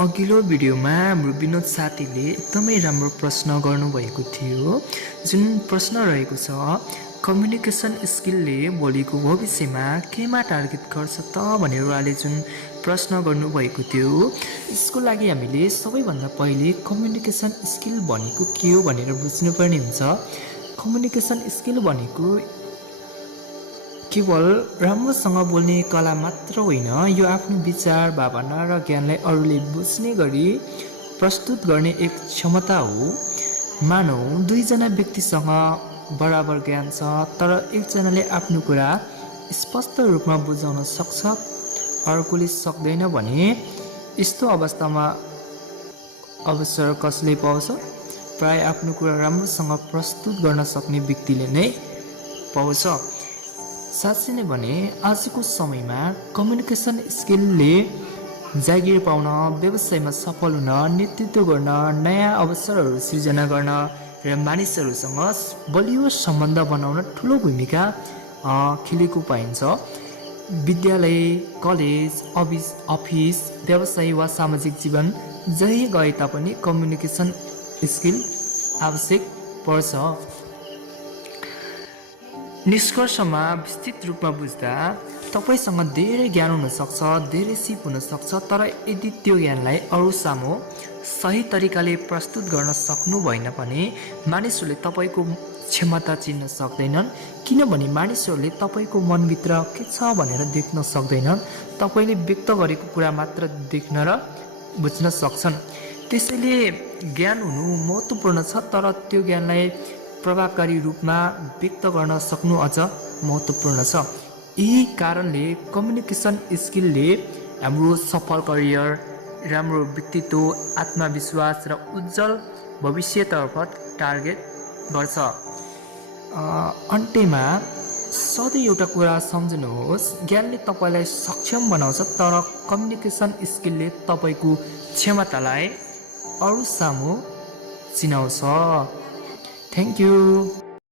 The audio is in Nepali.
अघिल्लो भिडियोमा हाम्रो विनोद साथीले एकदमै राम्रो प्रश्न गर्नुभएको थियो। जुन प्रश्न रहेको छ, कम्युनिकेसन स्किलले भोलिको भविष्यमा केमा टार्गेट गर्छ त भनेर उहाँले जुन प्रश्न गर्नुभएको थियो। यसको लागि हामीले सबैभन्दा पहिले कम्युनिकेसन स्किल भनेको के हो भनेर बुझ्नुपर्ने हुन्छ। कम्युनिकेसन स्किल भनेको केवल राम्रोसँग बोल्ने कला मात्र होइन, यो आफ्नो विचार, भावना र ज्ञानलाई अरूले बुझ्ने गरी प्रस्तुत गर्ने एक क्षमता हो। मानौ दुईजना व्यक्तिसँग बराबर ज्ञान छ, तर एकजनाले आफ्नो कुरा स्पष्ट रूपमा बुझाउन सक्छ, अर्कोले सक्दैन भने यस्तो अवस्थामा अवसर कसले पाउँछ? प्राय आफ्नो कुरा राम्रोसँग प्रस्तुत गर्न सक्ने व्यक्तिले नै पाउँछ। साँच्चै नै भने आजको समयमा कम्युनिकेसन स्किलले जागिर पाउन, व्यवसायमा सफल हुन, नेतृत्व गर्न, नयाँ अवसरहरू सृजना गर्न र मानिसहरूसँग बलियो सम्बन्ध बनाउन ठुलो भूमिका खेलेको पाइन्छ। विद्यालय, कलेज, अफिस, व्यवसाय वा सामाजिक जीवन जहीँ गए तापनि कम्युनिकेसन स्किल आवश्यक पर्छ। निष्कर्षमा विस्तृत रूपमा बुझ्दा तपाईसँग धेरै ज्ञान हुनसक्छ, धेरै सिप हुनसक्छ, तर यदि त्यो ज्ञानलाई अरू सामु सही तरिकाले प्रस्तुत गर्न सक्नु भएन भने मानिसहरूले तपाईँको क्षमता चिन्न सक्दैनन्। किनभने मानिसहरूले तपाईँको मनभित्र के छ भनेर देख्न सक्दैनन्, तपाईँले व्यक्त गरेको कुरा मात्र देख्न र बुझ्न सक्छन्। त्यसैले ज्ञान हुनु महत्त्वपूर्ण छ, तर त्यो ज्ञानलाई प्रभावकारी रूपमा व्यक्त गर्न सक्नु अझ महत्त्वपूर्ण छ। यही कारणले कम्युनिकेसन स्किलले हाम्रो सफल करियर, राम्रो व्यक्तित्व, आत्मविश्वास र उज्जवल भविष्यतर्फ टार्गेट गर्छ। अन्त्यमा सधैँ एउटा कुरा सम्झनुहोस्, ज्ञानले तपाईँलाई सक्षम बनाउँछ, तर कम्युनिकेसन स्किलले तपाईँको क्षमतालाई अरू सामु चिनाउँछ। Thank you.